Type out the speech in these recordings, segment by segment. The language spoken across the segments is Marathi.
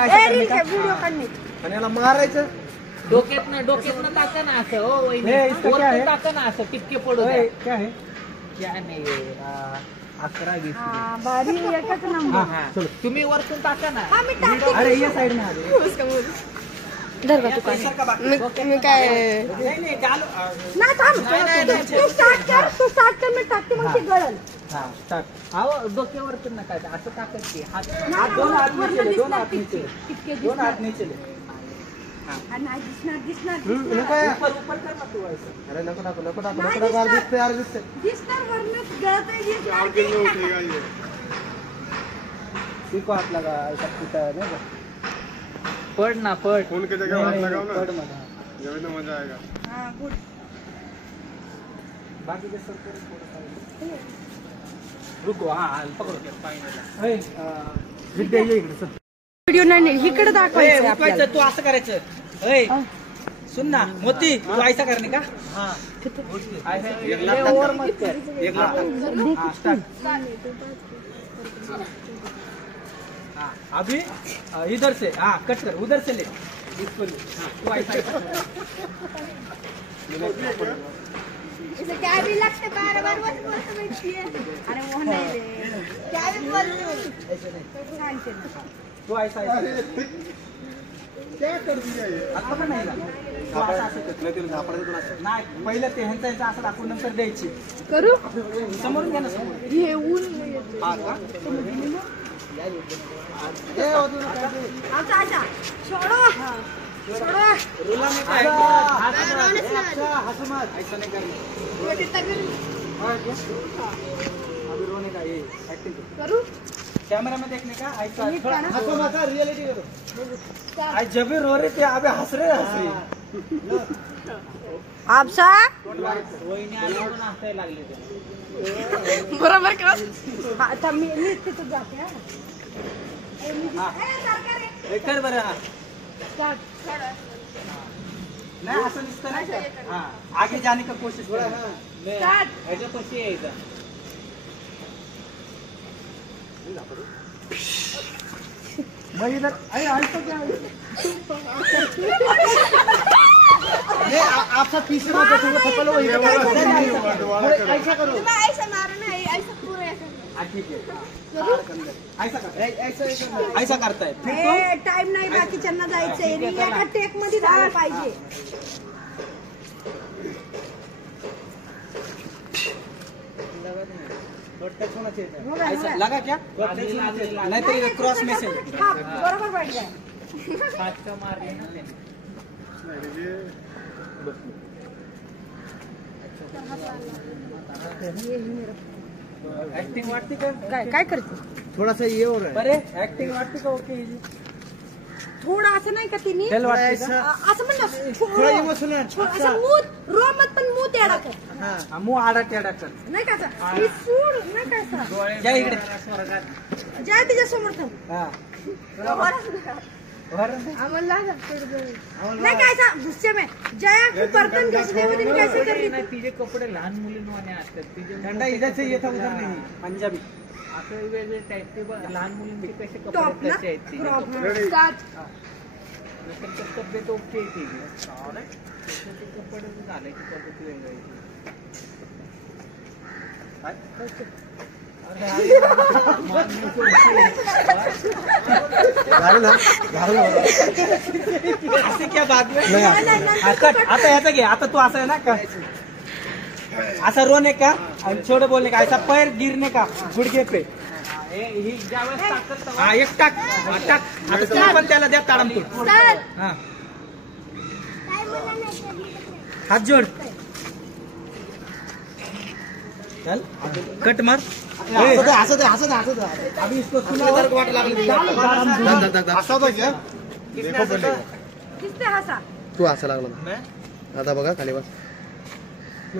व्हिडिओ काढणे आणि याला मारायचं डोक्यातनं टाका ना असं हो वहिनी वरतून टाका ना असं टिपके पडू द्या क्या है क्या नाही 11-20 भारी एकच नंबर तुम्ही वरतून टाका ना हा मी टाकते अरे ये साइड में आ धर का तू मी काय नहीं चालू नाही थांब तू स्टार्ट कर मी टाकते मग ते गळल हां स्टार्ट अहो डोक्यावरतून नका असं टाकत की हात दोन हाथ नीचे ले दोन हाथ नीचे टिपके दोन हाथ नीचे ले नाही दिसणार ऊपर कर ना तू ऐसा अरे नको यार दिसणार वरनं गळत आहे सीको हाथ लगा ऐसा टूटा है ना पड ना पड फोन की जगह हाथ लगाओ ना पड़ मत जब तो मजा आएगा हां गुड बाकी के सब थोड़ा रुको हां पकडो फायनल ए विद्या ये इकडे चल व्हिडिओ नाही इकडे दाखवायचं आपल्याला तू असं करायचं ए सुन ना मोती तू ऐसा करने का हां एक लाख ओवर मत कर एक लाख स्टार्ट अभी इधर से हाँ कट कर उधर से ले इसको ले तू ऐसा इसे क्या भी लगते बार-बार बोलते बैठी है अरे वो नहीं रे क्या भी बोलते ऐसे नहीं शांत तू ऐसा क्या कर दिया ये आता पण नाही ना तू असं नाही पहिलं ते ह्यांचा असं दाखवून नंतर द्यायची करू समोरून घ्या ना समोर हे ऊन हा का अच्छा छोड़ो छोड़ो रुला में क्या है हंस मत ऐसा नहीं करना अभी रोने का ये एक्टिंग करू कैमरा में देखने का ऐसा हंसो मत रियलिटी करो आज जब भी रो रहे थे अबे हंस रहे आपसा वहिनी आल्यावरून हसायला लागले ते बरोबर का आता मी तिथे जाते एक कर बरं हा स्टार्ट नाही असं दिसतं नाही का हाँ आगे जाने का कोशिश कर स्टार्ट ह्याच्या कशी यायचं मैं इधर अरे आज तो क्या नहीं आप सब पीछे मत बैठो थप्पड़ लो ऐसा करो ऐसा मारो ना ऐसा पूरा ऐसा ठीक है ऐसा करता है फिर टाइम नाही बाकीच्यांना जायचंय एका टेक मध्ये झालं पाहिजे टच होना चाहिए ऐसा लगा क्या नहीं तो ये क्रॉस मैसेज हाँ बरोबर बैठ गए फाटका मारले ना त्याने एक्टिंग वाटती का काय करते थोड़ा सा ये हो रहा है अरे एक्टिंग वाटती का ओके थोडं असं नाही का तिने हेल वाटते का असं म्हणलं थोड़ा इमोशनल असं मूत रोमत पण मूत येडा कर हां मुंह आडा टेढ़ा कर नाही का असं ही सूड नाही का असं जा इकडे स्वर्गात जय तिच्या समोर थांब हां आम्हाला नाही काय सा गुस्से में जया तू बर्तन घसने में दिन कैसे कर रही नाही तिचे कपडे लहान मुलींवाने असतात तिचे ठंडा इधर से ये था उधर नहीं पंजाबी असं वेगवेगळे टाईप ते लहान मुलींचे कसे टॉप कपडे ना कसे आहेत तिचे क्रॉप कपडे. स्टार्ट नंतर तब्येत ओके आहे तिची त्याचे ते कपडे घालायची पद्धत वेगळी आहे. ऐसे क्या बात में आता याचा घे आता तू असं आहे ना का ऐसा रोने का और छोटे बोलने का ऐसा पैर गिरने का गुडघे पे ही ज्यावेळेस टाकतात तेव्हा हाँ एक टाक टाक आता तुम्ही पण त्याला द्या ताडम तू स्टार्ट हाँ हाथ जोड़ चल कट मार अभी इसको वाट लागली किसने हसा तू हसा लागला आता बघा खाली बस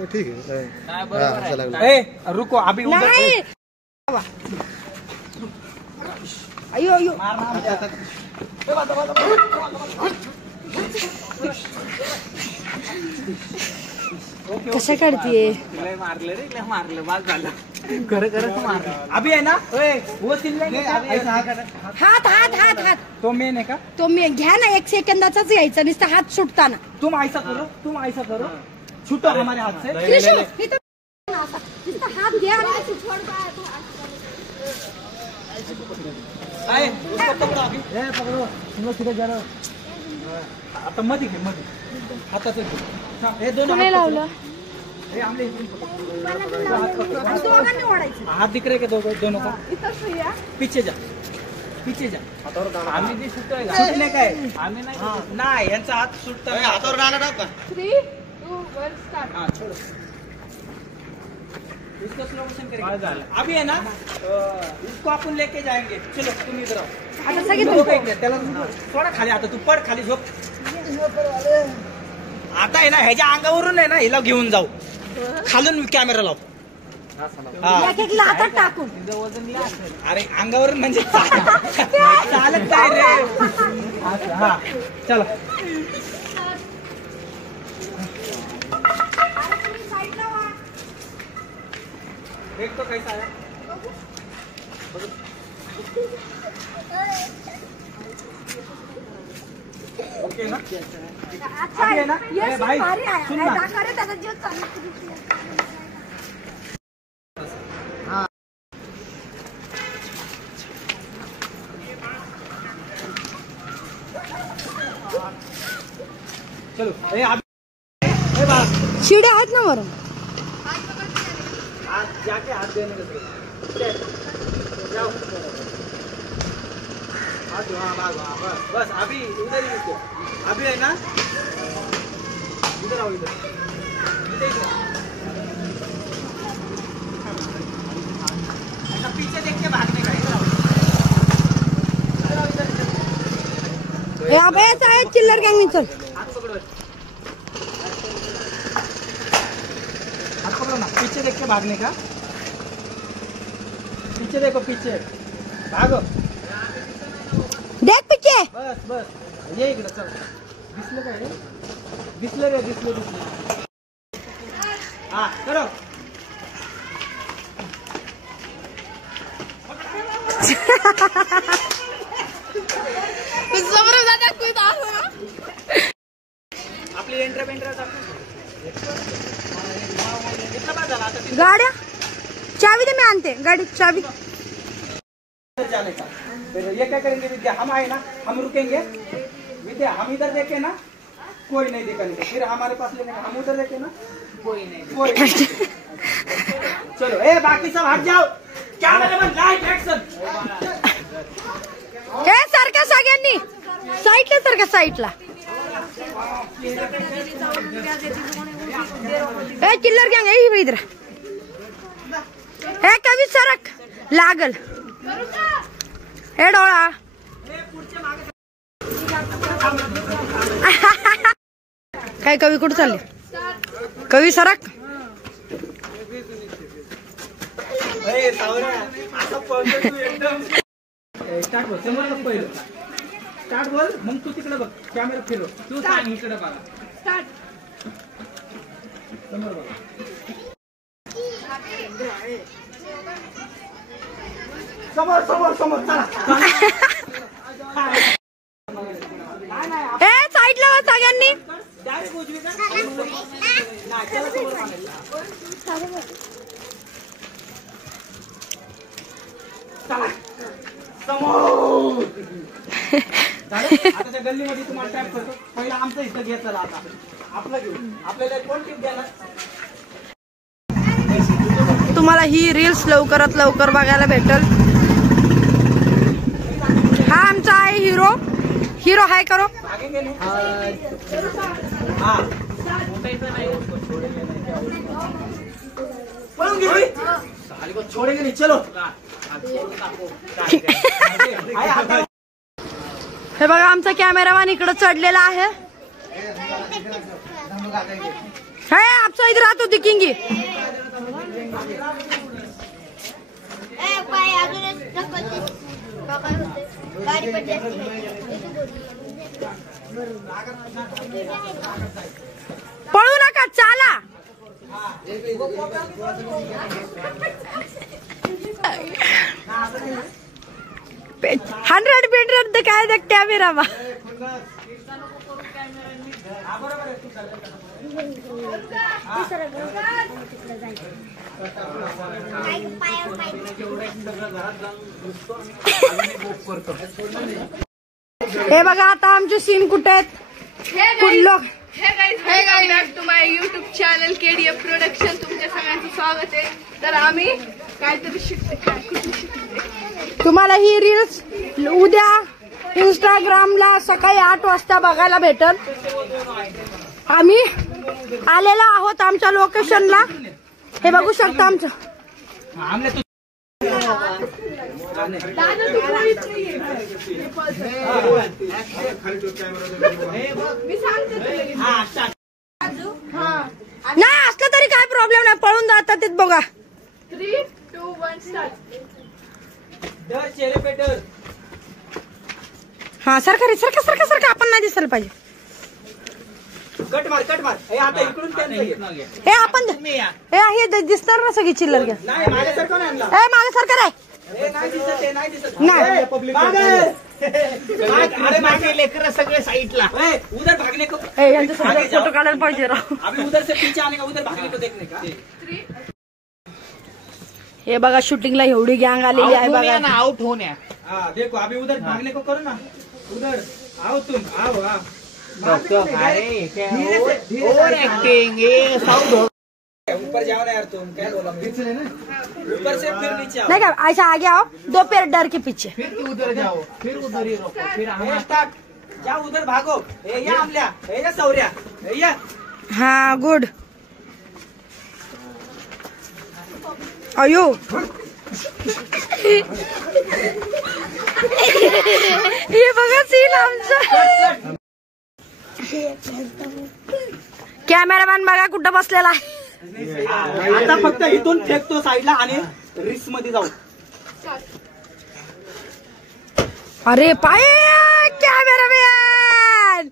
ठीक आहे नाही बरोबर आहे. लागला ए रुको अभी उधर नाही अयो अयो कशा काढतीये लय मारलं रे लय मारलं बाद झालं खरं खरंच मारलं अभी है ना वो चिल्लाएंगे हात हात हात हात तो मेन आहे का? तो मी घ्या ना, 1 सेकंदाचाच घ्यायचा, नुसता हात सुटताना. तुम ऐसा करो छूटो हमारे हाथ से. त्रिशू, इथं नुसता हात घ्या आणि सुटवण काय तू. आहे, उसको पकडो अभी. पकडो. तुला तिथे जा. आता मध्ये घे, मध्ये हाताचं घे. हे दोन कोणी लावलं? हे आमले इथून पकड. दोघांनी ओढायचं. हाथ दिख रहे क्या दोनों का? इथं या. पीछे जा. आम्ही जे सुटतोय का? सुटणे काय? आम्ही नाही नाही, यांचा हात सुटता. हातावर डाला टाक का? 3, 2, 1 स्टार्ट. हाँ, छोड़ो. इसको स्लो मोशन हाँ, करेंगे. अभी है ना, इसको अपन लेके जाएंगे. चलो तुम इधर आओ. आता सगळे दोघं इकडे. त्याला थोडा खाली, आता तू पड खाली, झोप. आता आहे ना, ह्याच्या अंगावरून आहे ना, हिला घेऊन जाऊ. खालून कॅमेरा लाव. हा. एक एक लातात टाकून. तिचं वजन लय असेल. अरे अंगावरून म्हणजे चालत काय रे. हा चला. देख तो कैसा है. ओके ना. अच्छा अभी है ना. ये अरे भाई भारी आहे. सुन ना. दाखव रे त्याचा जीव चालू. चलो. ए बात शिड्या आहेत ना वरून. हाथ जाके हाथ देने का. जाओ. हाथ वहाँ भागो. बस अभी इधर ही रुको. अभी है ना, इधर आओ. इधर ऐसा पीछे देख के भागने का. इधर आओ. अबे ऐसा है चिल्लर गँग. चल हाथ पकड़ो. हाथ पकड़ो ना. पीछे देख के भागने का. पीछे देखो. पीछे भागो. देख पीछे. बस ये इकडे. चल. दिसलं काय? दिसलं रे. दिसलं. हा करो. आपली एंट्रा गाड्या चाबी दे, मैं आणते गाड़ी चाबी. जाने का. फिर ये क्या करेंगे विद्या, हम आए ना, हम रुकेंगे. विद्या हम इधर देखे ना, कोई नहीं दिखेंगे. फिर हमारे पास लेने का, हम उधर देखे ना, कोई नहीं. चलो ए बाकी सब हट जाओ. Cameraman light action. हे सारख्या सगळ्यांनी साईडला सारख्या साईडला. ए चिल्लर गँग ए इधर. हे कवी सरक लागल. हे डोळा. काय कवी कुठे चालले? कवी सरक. ए सावरा आता पळतो तू एकदम. स्टार्ट बोल. समोर पहिलं स्टार्ट बोल. मग तू तिकडे बघ. कॅमेरा फिरव. तू सांग इकडे बघा. स्टार्ट. समोर बघ. समोर चला. ए साईडला वा सगळ्यांनी. डायरेक्ट उजवी का? नाही, चला समोर मागायला. चला समोर. आता त्या गल्लीमध्ये तुम्हाला टॅप करतो. पहिला आमचं इथं घे. चला आता आपलं घेऊ. आपल्याला कोण टिप द्या ना. तुम्हाला ही रील्स लवकरात लवकर बघायला भेटल. हा आमचा आहे हिरो. हिरो हाय करो. भागेंगे नहीं. हाँ पळून गेली. साली को छोड़ेंगे नहीं. चलो. हे बघा आमचा कॅमेरामॅन इकडे चढलेला आहे. हे आपसा इधर राहतो दिखेंगे. पळू नका चाला. 100 100 दिखाया था कैमरा में। हे बघा आता आमचे सीन कुठे आहेत लोक। Hey guys back to my YouTube channel KDF production. तुमच्या सगळ्यांचं स्वागत आहे। तर आम्ही काहीतरी शिकते। तुम्हाला ही रील्स उद्या इंस्टाग्रामला सकाळी 8 वाजता बघायला भेटल। आम्ही आलेलो आहोत आमच्या लोकेशनला, हे बघू शकता आमचं। नाही असलं तरी काय प्रॉब्लेम नाही, पळून जातात ते बघा। 3, 2, 1 स्टार्ट। हा सरका आपण नाही दिसायला पाहिजे। कट मार हे आता इकडून त्यांचं घे. हे आपण हे दिसणार ना सगळी चिल्लर घ्या। नाही माझ्यासारखं नाही आणला. ए मागे सरकार आहे नाही दिसत नाही अरे माझे लेकर सगळे साईडला। उधर भागने को यांच्यासोबत फोटो काढायला पाहिजे राव। अभी उधर से पीछे आने का, उधर भागने को देखने का। हे बघा शूटिंगला एवढी गँग आलेली आहे बघा। आउट होण्या। हाँ देखो अभी उधर भागने को करो ना, उधर आओ तुम आओ। ओवर एक्टिंग ये साउंड हो। ऊपर जाओ ना यार, तुम क्या बोला ऊपर से फिर नीचे आओ। नहीं क्या ऐसा आगे आओ, दो पैर डर के पीछे। फिर उधर जाओ, फिर उधर ही रोको, फिर हम स्टार्ट जाओ, उधर भागो। ए या आमल्या, ए या सौर्या, ए या। हाँ गुड। अयो हे बघा सीन आमचा। कॅमेरामॅन बघा कुठं बसलेला आहे। आता फक्त इथून फेकतो साईडला आणि रिस्क मध्ये जाऊ। अरे पाय कॅमेरामॅन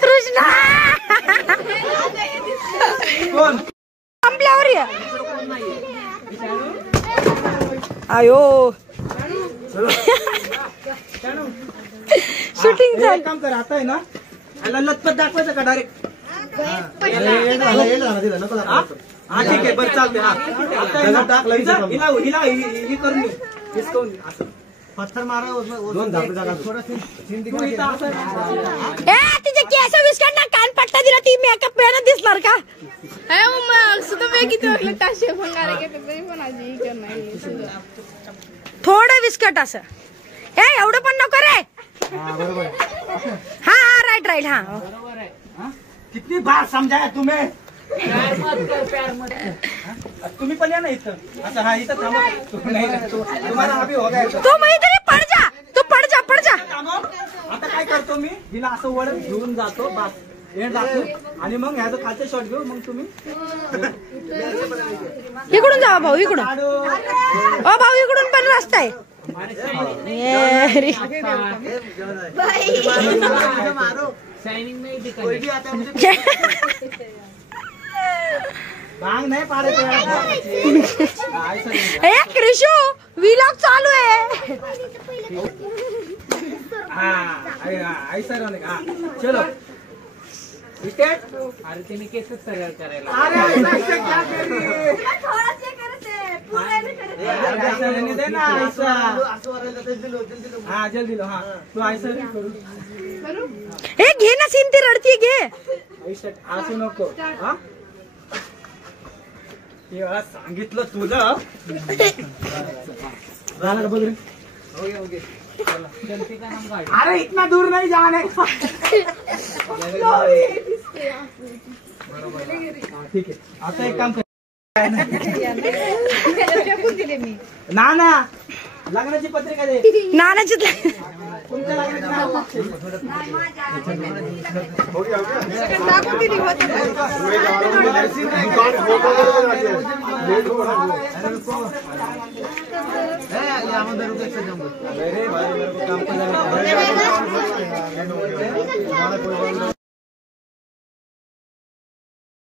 कृष्णा कोण संपल्यावर ये। आयो शूटिंग एक चाल। काम कर, आता आहे ना याला लतपत दाखवायचं का डायरेक्ट? हा ठीक आहे बरं चालते। हा आता आहे ना, हिला ही करून घे, हिसकावून घे, असं पत्थर मारा उसमें थोड़ा तू इथं असं ए तिचे केस विस्कटणार, कानपट्टा दिला ती मेकअप पेन दिसणार का? अरे मग सुद्धा मी किती वाजले ताशे भंगारे घेते तरी पण आजी करणार। थोडं विस्कट असं। ए एवढं पण नको रे। हा राईट हा। कितनी बार समजाया तुम्हें? प्यार मत कर, प्यार मत कर। तुम्ही पण या ना इथं असं। हा इथं थांबा। नाही तुम्हाला अभी हो गया। तू मग इथे पड जा, तू पड जा। आता काय करतो मी, हिला असं वळत घेऊन जातो, बस हे दाखवू आणि मग ह्याचं खालचं शॉट घेऊ, मग तुम्ही इकडून जावा भाऊ, इकडून। काढू। ओ भाऊ इकडून पण रस्ता आहे। ये रे। शाइनिंग नहीं दिखा। भांग नाही पाडायचं। ए कृषू व्लॉग चालू आहे। ऐसा रहने का। चलो विकेट। अरे तिने केसच सरळ करायला। अरे ऐसा क्या कर रही है? ऐसा रहने दे ना, ऐसा। हाँ जल्दी लो। हाँ तू ऐसा करू। ए घे ना सीन, ती रडती घे। ऐसा असं नको। हा तेव्हा सांगितलं तुला। झालं का बघ रे? चलते का हम गाड़ी? अरे इतना दूर नहीं जाने का। ठीक आहे आता एक काम कर ना लग्नाची पत्रिका दे। नानाची तुमच्या लग्नाची टाकून दिली होती। काम